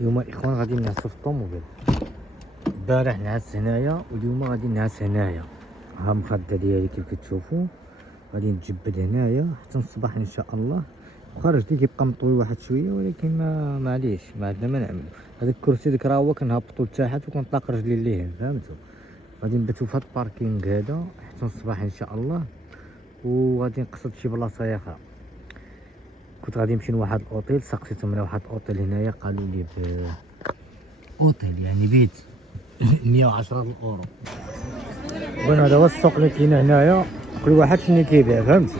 اليوم الاخوان غادي نعسو في الطوموبيل. البارح نعس هنايا واليوم غادي نعس هنايا. ها المخده ديالي كيف كتشوفوا، غادي نتجبد هنايا حتى الصباح ان شاء الله. خرج لي كيبقى مطوي واحد شويه، ولكن معليش ما عندنا ما نعمل. هذاك الكرسي ديك راه هو كنهبطو لتحت وكنطلق رجلي ليه، فهمتوا؟ غادي نباتو في هاد الباركينغ هذا حتى الصباح ان شاء الله، وغادي نقصد شي بلاصه اخرى. كنت غادي نمشي لواحد الاوتيل، سقسيتهم على واحد الاوتيل هنايا، قالوا لي اوتيل يعني بيت 110 اورو. بون هذا هو السوق اللي كاين هنايا، كل واحد شنو كيبيع، فهمتي؟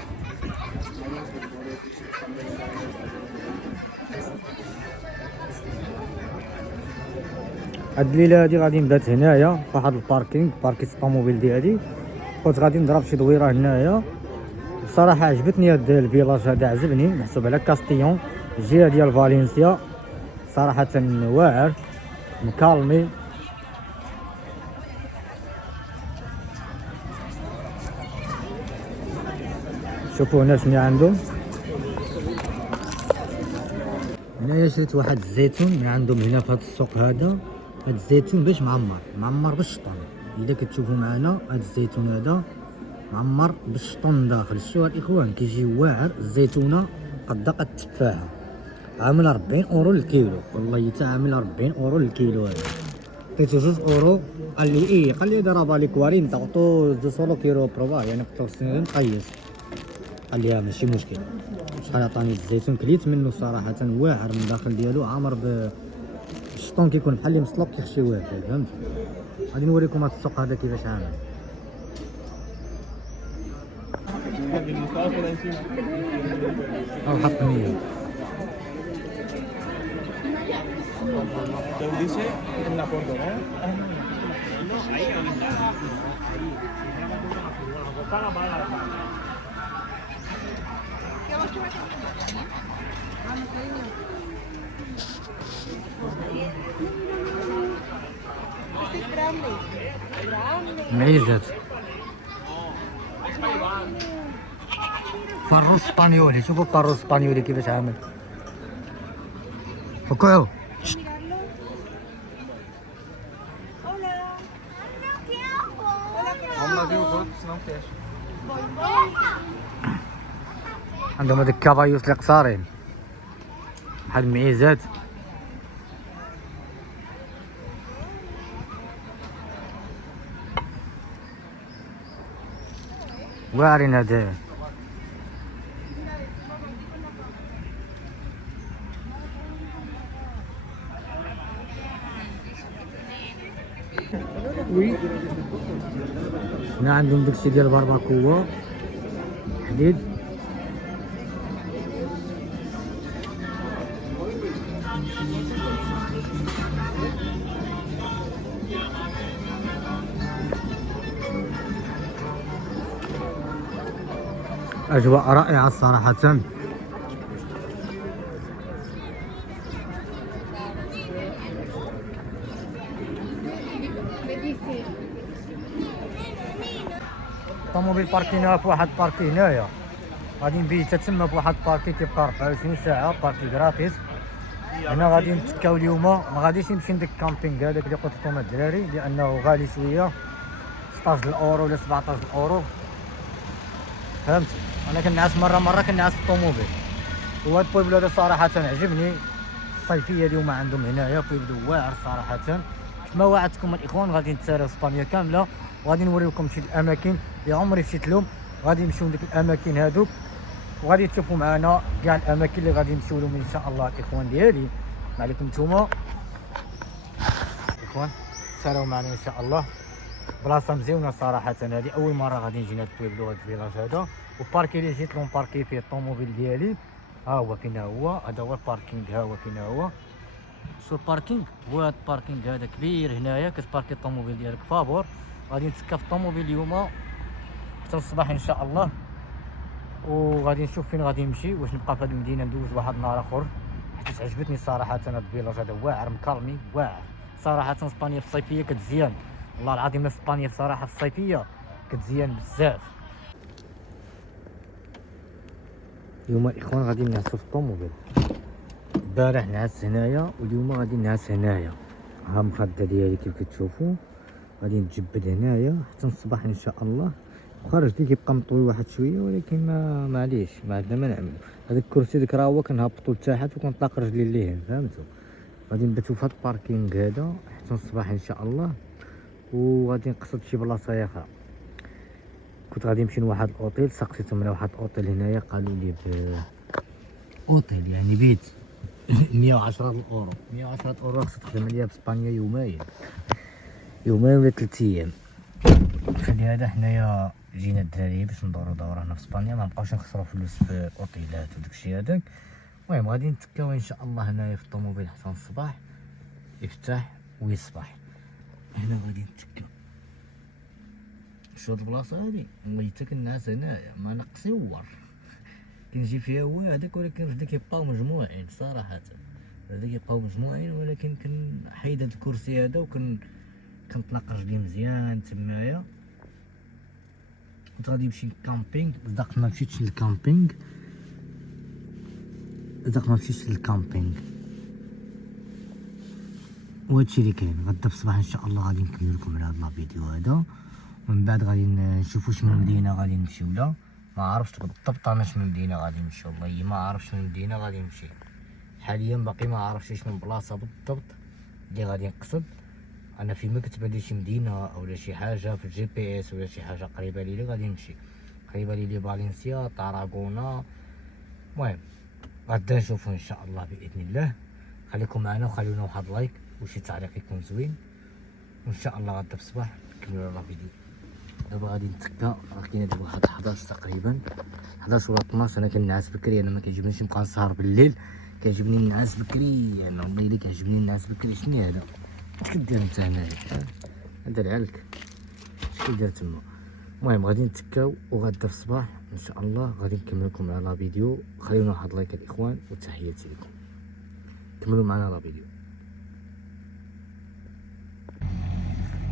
هاد الليله هادي غادي نبات هنايا في واحد الباركينغ، باركيت الطوموبيل ديالي. قلت غادي نضرب شي دويره هنايا. بصراحه عجبتني هاد الفيلاج هذا، عجبني، محسوب على كاستيون، الجهه ديال فالنسيا. صراحه واعر مكالمي. شوفوا هنا شنو عندهم. هنايا شريت واحد الزيتون من عندهم هنا في هذا السوق هذا. هاد الزيتون باش معمر بالشطون. اذا كتشوفوا معنا هاد الزيتون هذا معمر بالشطون داخل. شوفوا الاخوان كيجي واعر. الزيتونه قد التفاحه، عامل 40 اورو للكيلو. والله حتى عامل 40 اورو للكيلو. هذا لقيتو 2 اورو. قال لي راه بالك وارين تعطو 2 كيلو بروفا، يعني قلت نقيس. قال لي ماشي مشكل. شحال عطاني الزيتون كليت منه صراحه واعر من داخل ديالو، عامر بالشطون، كيكون بحال اللي مسلوق كيخشيوه هكا، فهمت؟ غادي نوريكم هذا السوق هذا كيفاش عامل. او حط 100. معيزات فارو اسبانيولي. شوفوا فارو اسبانيولي كيفاش عامل. فكويو عندهم هذيك كافايوس اللي قصارين بحال المعيزات. واعرين هذا. وي هنا عندهم داكشي ديال البارباكوا، حديد. اجواء رائعه صراحه. الطوموبيل باركيناها في واحد باركي هنايا، غادي نبيت تما في واحد باركي كيبقى 24 ساعه، باركي غراتيس. هنا غادي نتكاو اليوم، ما غاديش نمشي لديك الكامبينغ هذاك اللي قلت لكم الدراري، لانه غالي شويه، 16 اورو ولا 17 اورو، فهمتي؟ انا كنعس مره كنعس في الطوموبيل. وهاد البويبل هذا صراحه عجبني. الصيفيه اليوم عندهم هنايا بويبل واعر صراحه. كما وعدتكم الاخوان غادي نتسارى اسبانيا كامله، وغادي نوريكم شي الاماكن اللي عمري مشيت لهم. غادي نمشيو لديك الاماكن هذوك، وغادي تشوفوا معنا كاع الاماكن اللي غادي نمشيو لهم ان شاء الله. الاخوان ديالي ما عليكم نتوما الاخوان، تساراو معنا ان شاء الله. بلاصه مزيونه صراحه. هذه اول مره غادي نجي لهاد البويبل وهاد الفيلاج هذا. والباركي اللي جيت لهم باركي فيه الطوموبيل ديالي. ها هو فينا هو، هذا هو الباركينغ، ها هو فينا هو. شو الباركينغ هو هاد الباركينغ هذا كبير هنايا، كتباركي الطوموبيل ديالك فابور. غادي نتسكى في الطوموبيل اليوم حتى الصباح ان شاء الله، وغادي نشوف فين غادي نمشي، واش نبقى في هذه المدينه ندوز واحد النهار اخر، حيت عجبتني صراحه. هذا الفيلاج هذا واعر مكالمي واعر صراحه. اسبانيا في الصيفيه كتزيان، والله العظيم اسبانيا صراحه في الصيفيه كتزيان بزاف. اليوم الاخوان غادي نعسو في الطوموبيل. البارح نعس هنايا واليوم غادي نعس هنايا. ها المخدة ديالي كيف كتشوفوا غادي نتجبد هنايا حتى الصباح ان شاء الله. وخرج لي كيبقى مطوي واحد شويه ولكن ما معليش ما عندنا ما نعملو. هذاك الكرسي ديك راه هو كنهبطو لتحت وكنطلق رجلي ليه فهمتوا. غادي نباتو في هاد الباركينغ هذا حتى الصباح ان شاء الله. وغادي نقصد شي بلاصه اخرى. كنت غادي نمشي لواحد الاوتيل سقسيتهم على واحد الاوتيل هنايا قالوا لي اوتيل يعني بيت 110 اورو 110 اورو خصك تخدم عليها باسبانيا يومين ولا 3 ايام. فلهذا حنايا جينا الدراري باش ندورو دورة هنا في اسبانيا ما نبقاوش نخسرو فلوس في اوتيلات وداكشي هذاك. المهم غادي نتكاو ان شاء الله هنايا في الطوموبيل حتى الصباح يفتح ويصبح. هنا غادي نتكاو شو هاد البلاصه هادي ميته كنعس هنايا ما نقصيور كنجي فيها هو هذاك ولكن رجلي كيبقاو مجموعين صراحه رجلي كيبقاو مجموعين ولكن كنحيد هاد الكرسي هذا كنطلق رجلي مزيان تمايا. كنت غادي نمشي للكامبينغ صدق ما مشيتش للكامبينغ وهادشي اللي كاين. غدا في الصباح ان شاء الله غادي نكمل لكم على هاد الفيديو هذا ومن بعد غادي نشوفوا شنو مدينه غادي نمشيو لا ما عرفتش بالضبط انا شنو مدينه غادي نمشيو والله ما عارف شنو مدينه غادي نمشي حاليا باقي ما عرفتش شنو البلاصه بالضبط اللي غادي نقصد. انا فيما كتبان لي شي مدينه اولا شي حاجه في الجي بي اس ولا شي حاجه قريبه لي غادي نمشي قريبه لي فالنسيا طاراغونا. المهم غدا نشوفو ان شاء الله باذن الله. خليكم معنا وخليونا واحد لايك وشي تعليق يكون زوين وان شاء الله غدا في الصباح نكملوا على الفيديو. دابا غادي نتكا راه كاينه دابا واحد 11 تقريبا 11 ولا 12. انا كنعس بكري انا ما كيعجبنيش نبقى نسهر بالليل كيعجبني نعس بكري انا والله الا كيعجبني نعس بكري. شنو هذا اش كدير انت هنايا هذا العلك اش كدير تما. المهم غادي نتكاو وغدا في الصباح ان شاء الله غادي نكمل لكم على لا فيديو. خليونا واحد لايك الاخوان وتحياتي لكم كملوا معنا لا فيديو.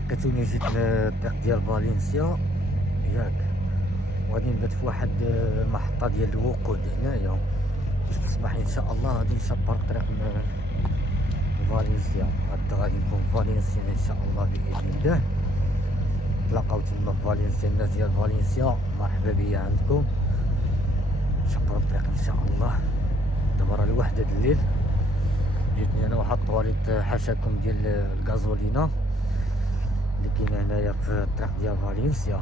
كتوني جيت للطريق ديال فالنسيا ياك وغادي نبات في واحد المحطه ديال الوقود هنايا باش في الصباح ان شاء الله غادي نشبر الطريق لفالنسيا. غدا غادي نكون في فالنسيا ان شاء الله باذن الله. تلاقاو تما في فالنسيا الناس ديال فالنسيا مرحبا بيا عندكم نشبروا الطريق ان شاء الله. دابا راه الوحده د الليل جيتني انا واحد الطواليت حاشاكم ديال الغازولينا اللي كاينه هنايا في الطريق ديال فالنسيا.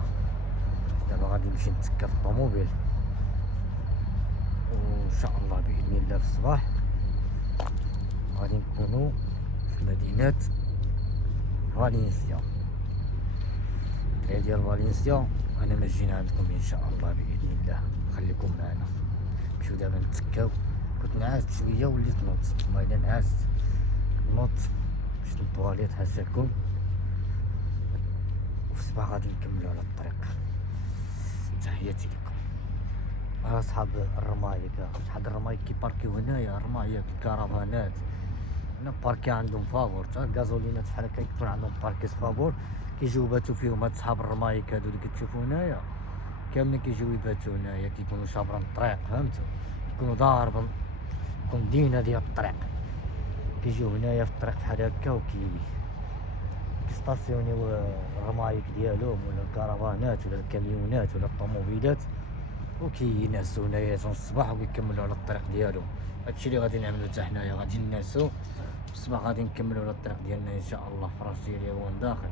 دابا غادي نمشي نتكا في الطوموبيل وان شاء الله باذن الله في الصباح غادي نكونوا في مدينه فالنسيا. ديال فالنسيا انا ما جينا عندكم ان شاء الله باذن الله. خليكم معنا نمشيو دابا نتكاو. كنت نعست شويه وليت نوض ما الا نعست نوض مشيت للطواليت حاشاكم وفي الصباح غادي نكملوا على الطريق. تحياتي لكم. اصحاب الرمايك شحال الرمايك كيباركيو هنايا الرمايك الكرفانات هنا باركي عندهم فابور حتى الغازولينات بحال هكا يكون عندهم باركيز فابور كيجيو يباتو فيهم هاد صحاب الرمايك هادو اللي كتشوفو هنايا كاملين كيجيو يباتو هنايا كيكونوا شابرين الطريق فهمتوا يكونوا ضاربين تكون دينا ديال الطريق كيجيو هنايا في الطريق بحال هكا كيستاسيونيو الرمايك ديالهم ولا الكرفانات ولا الكاميونات ولا الطوموبيلات وكينعسو هنايا حتى الصباح وكيكملوا على الطريق ديالهم. هادشي اللي غادي نعملو حتى حنايا غادي نعسو في الصباح غادي نكملو على الطريق ديالنا ان شاء الله. فراش ديالي هو داخل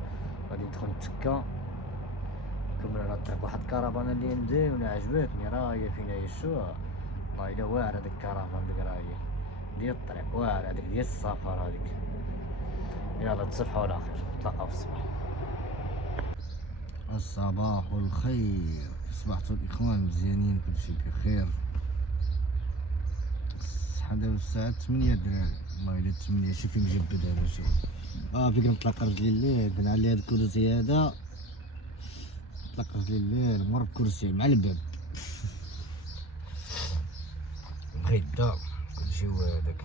غادي ندخل نتكا نكملو على الطريق. واحد الكرفانه اللي مزيونه عجبتني راهي فين هي شو والله الا واعره ديك الكرفان ديك راهي ديال الطريق واعره هذيك ديال السفر هذيك. يلا تصبحوا على خير نتلاقاو في الصباح. الصباح الخير صباحتو الاخوان مزيانين كلشي بخير. دابا الساعه 8 دراري والله الا 8 شوف فين مجبد هذا شوف فيك نطلق رجلي الليل كنعلي هاد الكرسي هذا نطلق رجلي الليل مر بكرسي مع الباب غدا كلشي هو هذاك.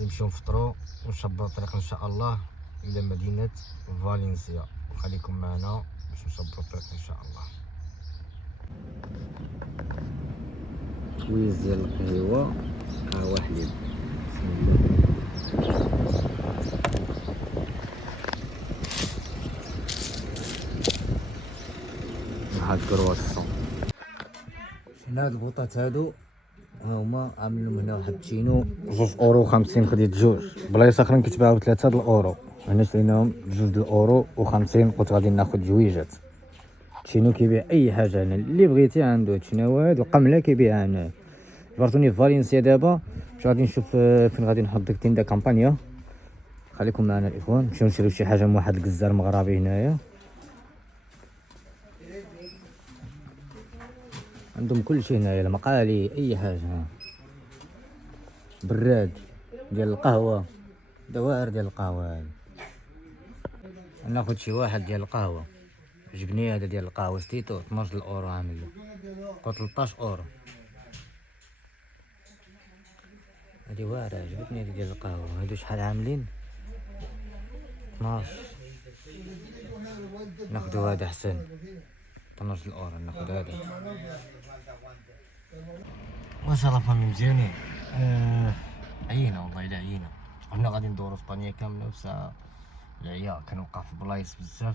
نمشيو نفطرو ونشبرو الطريق ان شاء الله الى مدينه فالنسيا. خليكم معنا باش نشبرو الطريق ان شاء الله. كويز ديال القهوه قهوه حليب هاد كرواسون. شفنا هاد البوطات هادو ها هما عاملين هنا واحد التشينو 2 € خديت جوج، بلايص اخرين كيتباعو ب3 الأورو، هنا شريناهم ب2 € و50. قلت غادي ناخد جويجات. تشينو كيبيع اي حاجه هنا اللي بغيتي عنده، تشينوات وقمله كيبيعها هنا. جبرتوني في فالنسيا دابا، مش غادي نشوف فين غادي نحط ديك تيندا كامبانيا. خليكم معنا الاخوان، نمشيو نشريو شي حاجه من واحد الجزار مغربي هنايا. عندهم كل شيء هنايا، المقالي اي حاجه، براد ديال القهوه، دوائر ديال القهوه. ناخذ شي واحد ديال القهوه، عجبني هذا ديال القهوه ستيتو 12 € عامل له، قلت 13 €. هادي واعره عجبتني هادي ديال القهوه. هادو شحال عاملين؟ 12. ناخذ هذا احسن، 12 € ناخذ هذا. ما شاء الله فهمي مزيانين. عيينا والله الا عيينا. كنا غادي ندورو اسبانيا كامله وساعه العيا كنوقع في بلايص بزاف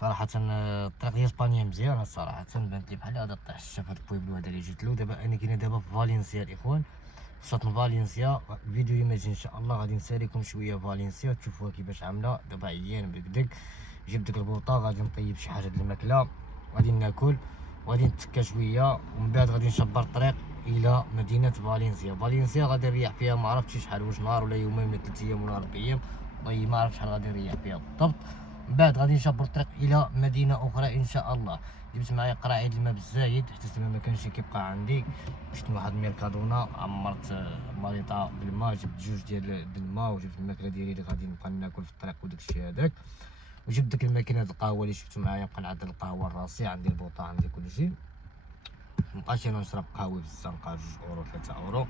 صراحه. الطريق ديال اسبانيا مزيانه صراحه، بانت لي بحال غادا طيح الشاف هاد البويبلو هذا اللي جيت له. دابا انا كاين دابا في فالنسيا الاخوان، وصلت لفالنسيا. الفيديو يماجي ان شاء الله غادي نساليكم شويه فالنسيا تشوفوها كيفاش عامله. دابا عيان بكدك، جبت ديك البوطه غادي نطيب شي حاجه د الماكله، غادي ناكل وغادي نتكا شويه، ومن بعد غادي نشبر الطريق الى مدينه فالنسيا. فالنسيا غادي نريح فيها ما عرفتش شحال، واش نهار ولا يومين ولا 3 ايام ولا 4 ايام، والله ما عرفت شحال غادي نريح فيها بالضبط. من بعد غادي نشبر الطريق الى مدينه اخرى ان شاء الله. جبت معايا قراعيد الماء بالزايد حتى الماء ما كانش كيبقى عندي. مشيت لواحد الميركادونا عمرت ماليطه بالماء، جبت جوج ديال الماء وجبت الماكله ديالي اللي غادي نبقى ناكل في الطريق وداك الشيء هذاك. وجبت ديك الماكينه د القهوه اللي شفتو معايا، نبقى نعدل القهوه لراسي، عندي البوطه عندي كلشي. مابقاش انا نشرب قهوه في الزنقه 2 € 3 €.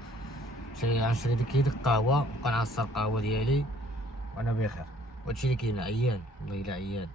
غنشري ديك القهوه نبقى نعصر القهوه ديالي وانا بخير. وهادشي اللي كاين. عيان والله الا عيان.